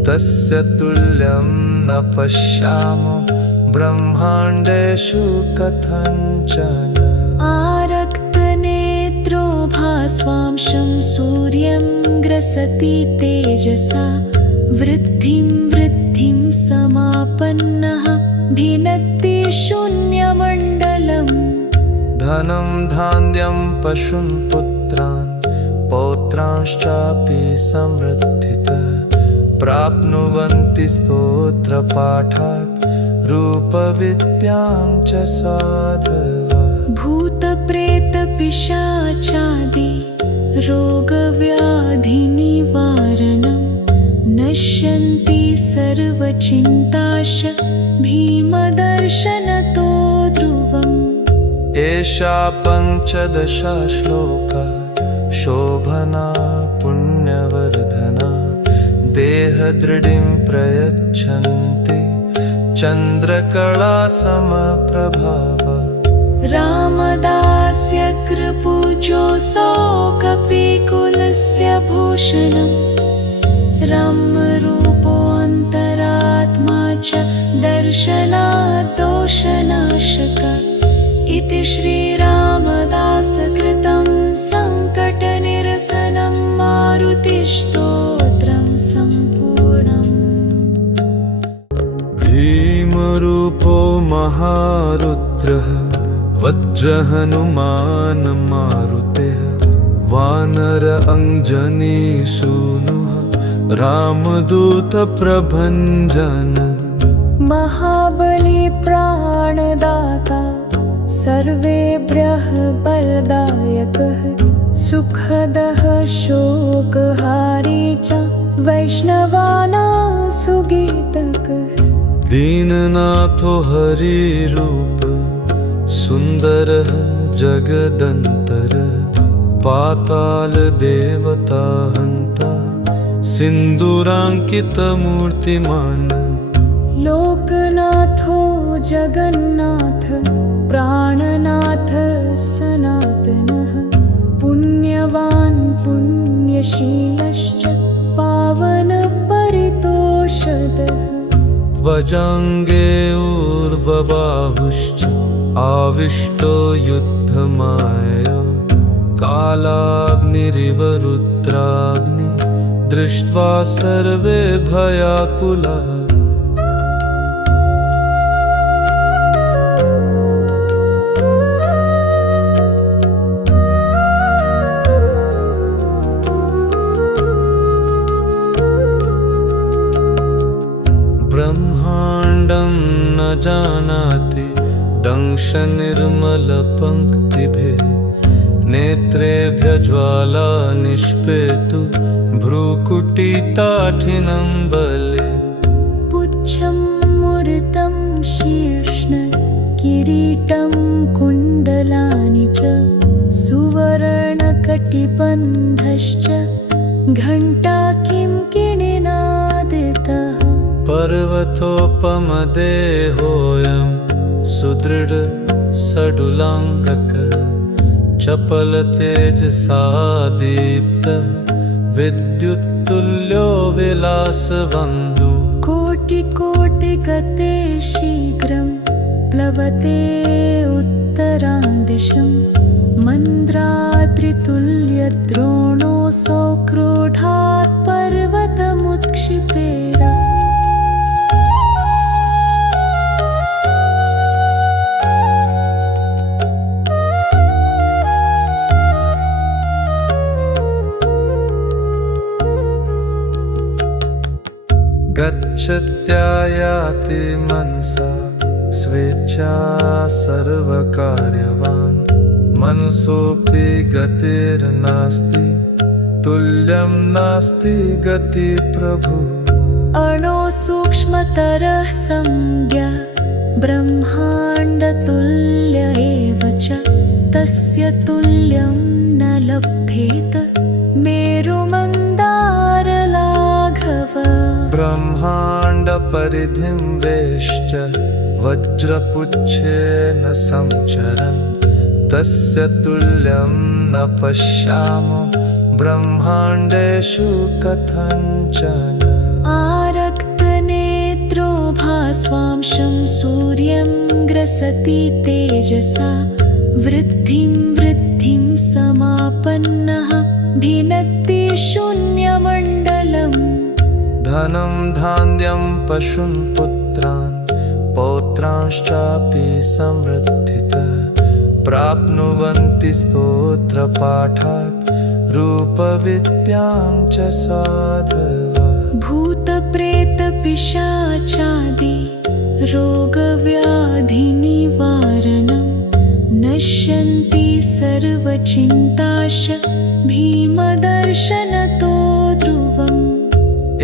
तस्य तुल्यं न पश्यामो ब्रह्माण्डेषु कथञ्चन आरक्तनेत्रो भास्वांशं सूर्यं ग्रसति तेजसा वृद्धिं समापन्नः भिनत्ति शून्यमण्डलम् धनं धान्यं पशून् पुत्रान् पौत्रांश्चापि समृद्धितः प्राप्नुवन्ति स्तोत्रपाठात् रूपविद्यां च साधवः भूतप्रेतपिशाचादि रोगव्याधिनिवारणं नश्यन्ति सर्वचिन्ताश भीमदर्शनतो ध्रुवम् एषा पञ्चदशा श्लोका शोभना पुण्यवर्धना देहदृढिं प्रयच्छन्ति चन्द्रकला समप्रभावा रामदास्य कृपूजोऽसौ कपिकुलस्य भूषणम् रम्यरूपोऽन्तरात्मा च दर्शनात् दोषनाशक इति श्रीरामदासकृतं सङ्कटनिरसनं मारुतिस्तोत्रं सम्पूर्णम् भीमरूपो महारुद्रः वज्रहनुमान् मारुतेः वानर अञ्जनीसूनुः रामदूतप्रभञ्जन महाबली प्राणदाता सर्वेभ्यः बलदायकः सुखदः शोकहारी च वैष्णवानां सुगीतकः दीननाथो हरिरूप सुन्दरः जगदन्तरः पातालदेवता हन्ता सिन्दूराङ्कितमूर्तिमान् लोकनाथो जगन्नाथ प्राणनाथ सनातनः पुण्यवान् पुण्यशीलश्च पावनपरितोषदः वजाङ्गे ऊर्ध्वबाहुश्च आविष्टो युद्धमायया कालाग्निरिव रुद्राग्नि दृष्ट्वा सर्वे भयाकुलाः ब्रह्माण्डं न जानाति दंशनिर्मलपङ्क्तिभिः नेत्रेभ्य ज्वाला निष्पेतु भ्रूकुटिताठिनं बले पुच्छं मुरतं शीर्ष्ण किरीटं कुण्डलानि च सुवर्णकटिबन्धश्च घण्टा किङ्किणीनादितः पर्वतोपमदेहोऽयं सुदृढ सडुलाङ्गकः चपलतेजसा दीप्तः विद्युत्तुल्यो विलासबन्धुः कोटिकोटिगते शीघ्रं प्लवते उत्तरां दिशं मन्द्राद्रितुल्यद्रोणोऽसौ क्रोधात् पर्वतमुत्क्षिपेद गच्छत्यायाति मनसा स्वेच्छा सर्वकार्यवान् मनसोऽपि गतिर्नास्ति तुल्यं नास्ति गति प्रभु अणो सूक्ष्मतरः संज्ञा ब्रह्माण्डतुल्य एव च तस्य तुल्यं न लभ्येत मेरुमन्दारलाघव ब्रह्माण्डपरिधिं वेश्च वज्रपुच्छेन संचरन् तस्य तुल्यं न पश्यामो ब्रह्माण्डेषु कथञ्चन आरक्तनेत्रो भास्वांशं सूर्यं ग्रसति तेजसा वृद्धिं समापन्नः भिनत्ति शून्यमण्डलम् धनं धान्यं पशून् पुत्रान् पौत्रांश्चापि समृद्धितः प्राप्नुवन्ति स्तोत्रपाठात् रूपविद्यां च साधवः भूतप्रेतपिशाचादि रोगव्याधिनिवारणं नश्यन्ति सर्वचिन्ताश भीमदर्शनतो ध्रुवम्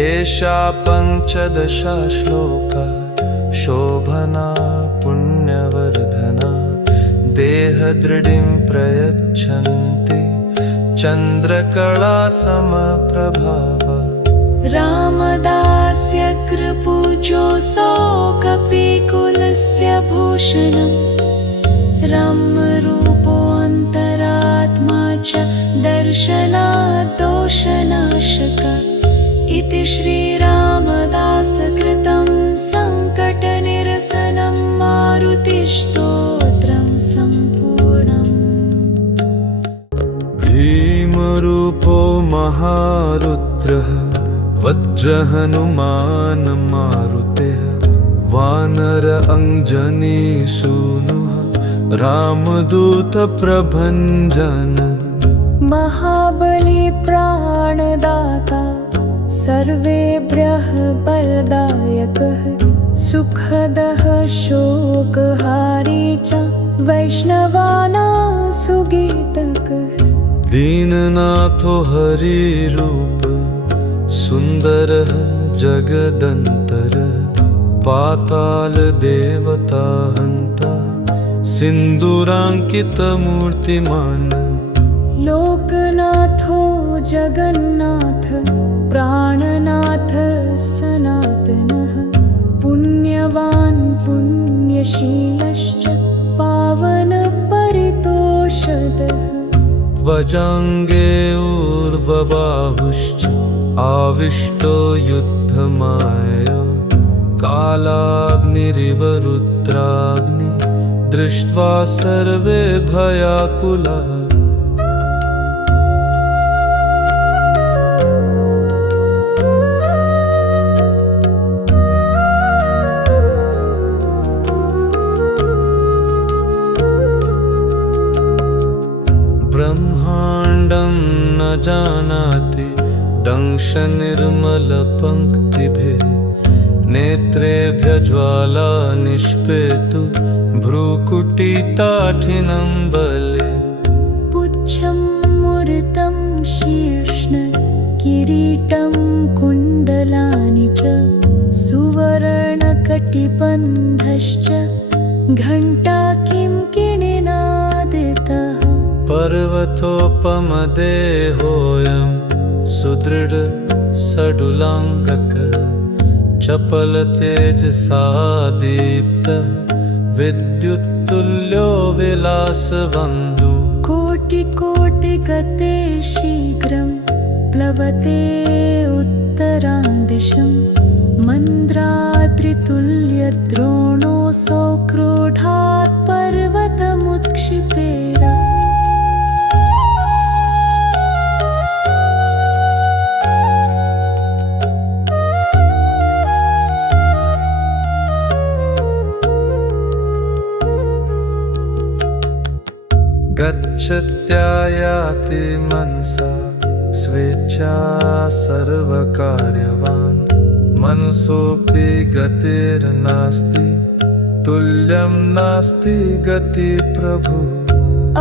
एषा पञ्चदशा श्लोका शोभना पुण्यवर्धना देहदृढिं प्रयच्छन्ति चन्द्रकला समप्रभावा रामदास्य कृपूजोऽसौ कपिकुलस्य भूषणं रम्यरूपोऽन्तरात्मा च दर्शनात् दोषनाशकः इति श्रीरामदासकृतं सङ्कटनिरसनं मारुतिस्तोत्रं सम्पूर्णम् भीमरूपो महारुद्रः वज्रहनुमान् मारुतेः वानर अञ्जनीसूनुः रामदूतप्रभञ्जन महाबली प्राणदाता सर्वेभ्यः बलदायकः सुखदः शोकहारी च वैष्णवानां सुगीतकः दीननाथो हरिरूप सुन्दरः जगदन्तरः पातालदेवता हन्ता सिन्दूराङ्कितमूर्तिमान् लोकनाथो जगन्नाथ प्राणनाथ सनातनः पुण्यवान् पुण्यशीलश्च पावनपरितोषदः वजाङ्गे ऊर्ध्वबाहुश्च आविष्टो युद्धमायया कालाग्निरिव रुद्राग्नि दृष्ट्वा सर्वे भयाकुलाः ब्रह्माण्डं न जानाति दंशनिर्मलपङ्क्तिभिः नेत्रेभ्य ज्वाला निष्पेतु भ्रूकुटिताठिनं बले पुच्छं मुरतं शीर्ष्ण किरीटं कुण्डलानि च सुवर्णकटिबन्धश्च घण्टा किङ्किणीनादितः पर्वतोपमदेहोऽयं सुदृढ सडुलाङ्गकः चपलतेजसा दीप्तः विद्युत्तुल्यो विलासबन्धु कोटिकोटिगते शीघ्रं प्लवते उत्तरां दिशं मन्द्राद्रितुल्यद्रोणोऽसौ क्रोधात् पर्वतमुत्क्षिपेद गच्छत्यायाति मनसा स्वेच्छा सर्वकार्यवान् मनसोऽपि गतिर्नास्ति तुल्यं नास्ति गति प्रभु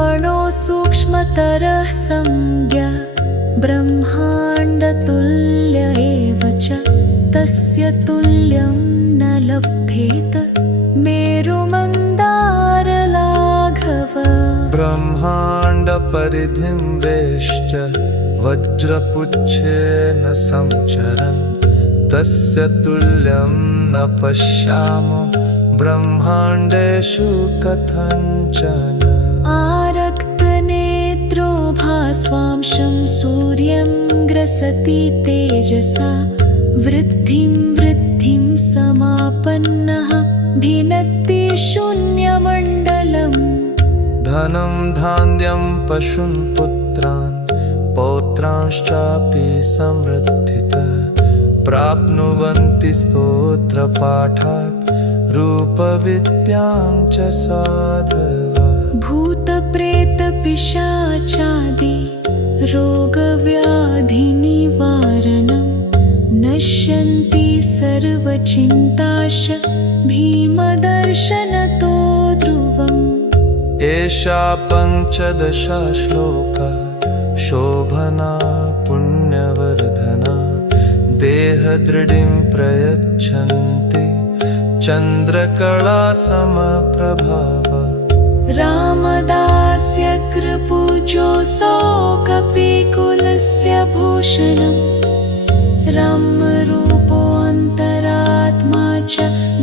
अणो सूक्ष्मतरः संज्ञा ब्रह्माण्डतुल्य एव च तस्य तुल्यं न लभ्येत मेरुमन्दारलाघव ब्रह्माण्डपरिधिं वेश्य वज्रपुच्छेन संचरन् तस्य तुल्यं न पश्यामो ब्रह्माण्डेषु कथञ्चन आरक्तनेत्रो भास्वांशं सूर्यं ग्रसति तेजसा वृद्धिं समापन्नः भिनत्ति शून्यमण्डलम् धनं धान्यं पशून् पुत्रान् पौत्रांश्चापि समृद्धितः प्राप्नुवन्ति स्तोत्रपाठात् रूपविद्यां च साधवः भूतप्रेतपिशाचादि रोगव्याधिनिवारणं नश्यन्ति सर्वचिन्ताश भीमदर्शनतो ध्रुवम् एषा पञ्चदशा श्लोका शोभना पुण्यवर्धना देहदृढिं प्रयच्छन्ति चन्द्रकला समप्रभावा रामदास्य कृपूजोऽसौ कपिकुलस्य भूषणम् रम्यरूपोऽन्तरात्मा च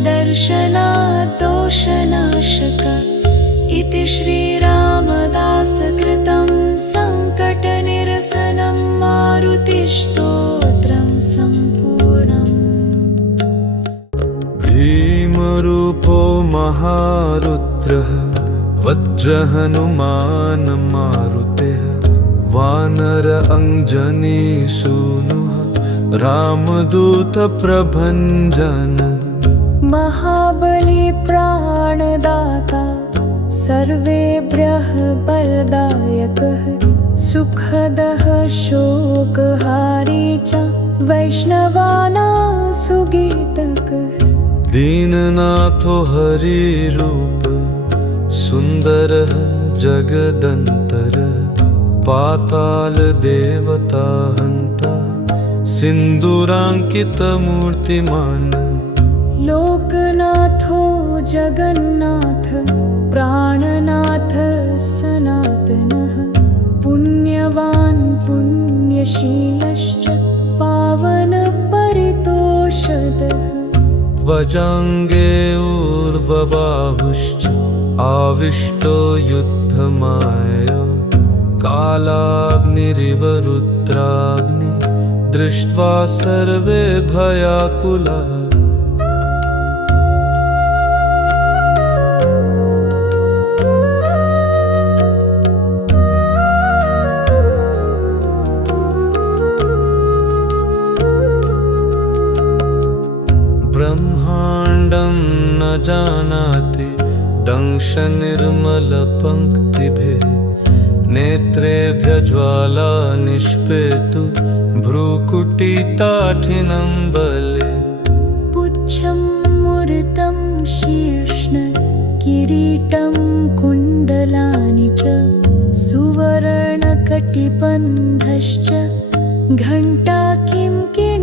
दर्शनात् दोषनाशक इति श्रीरामदासकृतं सङ्कटनिरसनं मारुतिस्तोत्रं सम्पूर्णम् भीमरूपो महारुद्रः वज्रहनुमान् मारुतेः वानर अञ्जनीसूनुः रामदूतप्रभञ्जन महाबली प्राणदाता सर्वेभ्यः बलदायकः सुखदः शोकहारी च वैष्णवानां सुगीतकः दीननाथो हरिरूप सुन्दरः जगदन्तरः पातालदेवता हन्ता सिन्दूराङ्कितमूर्तिमान् लोकनाथो जगन्नाथ प्राणनाथ सनातनः पुण्यवान् पुण्यशीलश्च पावनपरितोषदः वजाङ्गे ऊर्ध्वबाहुश्च आविष्टो युद्धमायया कालाग्निरिव रुद्राग्नि दृष्ट्वा सर्वे भयाकुलाः ब्रह्माण्डं न जानाति दंशनिर्मलपङ्क्तिभिः नेत्रेभ्यः ज्वाला निष्पेतु भ्रूकुटिताठिनं बले पुच्छं मुरतं शीर्ष्ण किरीटं कुण्डलानि च सुवर्ण प्रतिबन्धश्च घण्टा किङ्किणिनादितः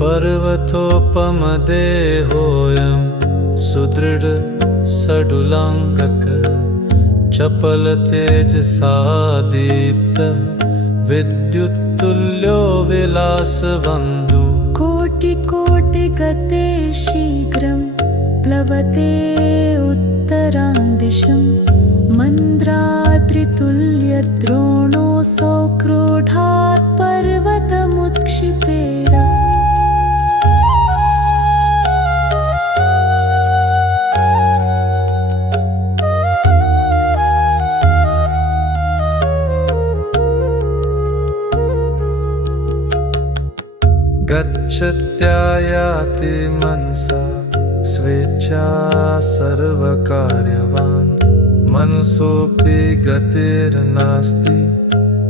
पर्वतोपमदेहोऽयं सुदृढ सडुलाङ्गकः चपलतेजसा दीप्तः विद्युत्तुल्यो विलासबन्धुः कोटिकोटिगते शीघ्रं प्लवते उत्तरां दिशं मन्द्राद्रितुल्यद्रोणोऽसौ क्रोधात् पर्वतमुत्क्षिपेद गच्छत्यायाति मनसा स्वेच्छा सर्वकार्यवान् मनसोऽपि गतिर्नास्ति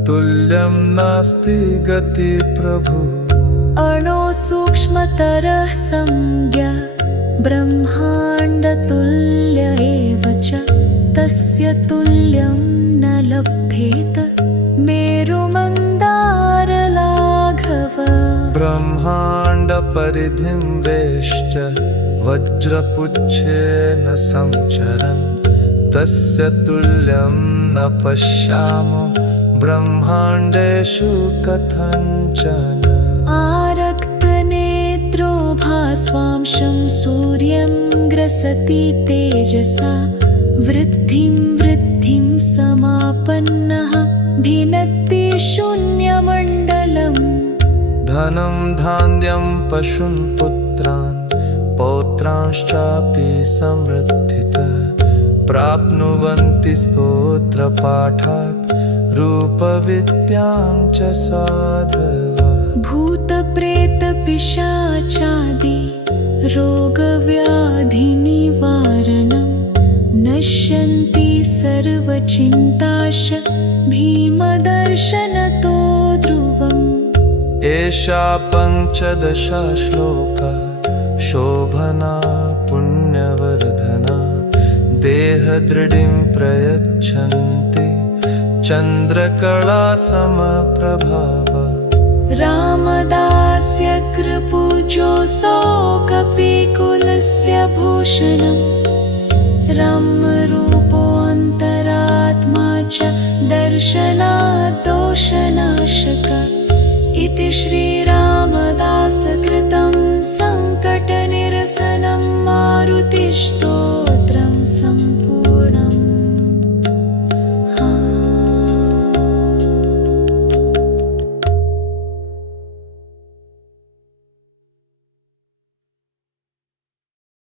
तुल्यं नास्ति गति प्रभु अणोसूक्ष्मतरः संज्ञा ब्रह्माण्डतुल्य एव च तस्य तुल्यं न लभ्येत मेरुमन्दारलाघव ब्रह्माण्डपरिधिं वेश्च वज्रपुच्छेन संचरन् तस्य तुल्यं न पश्यामो ब्रह्माण्डेषु कथञ्चन आरक्तनेत्रो भास्वांशं सूर्यं ग्रसति तेजसा वृद्धिं समापन्नः भिनत्ति शून्यमण्डलम् धनं धान्यं पशून् पुत्रान् पौत्रांश्चापि समृद्धितः प्राप्नुवन्ति स्तोत्रपाठात् रूपविद्यां च साधवः भूतप्रेतपिशाचादि रोगव्याधिनिवारणं नश्यन्ति सर्वचिन्ताश भीमदर्शनतो ध्रुवम् एषा पञ्चदशा श्लोका शोभना पुण्यवर्धना देहदृढिं प्रयच्छन्ति चन्द्रकला समप्रभाव रामदास्य कृपूजोऽसौ कपिकुलस्य भूषणं रम्यरूपोऽन्तरात्मा च दर्शनात् दोषनाशक इति श्री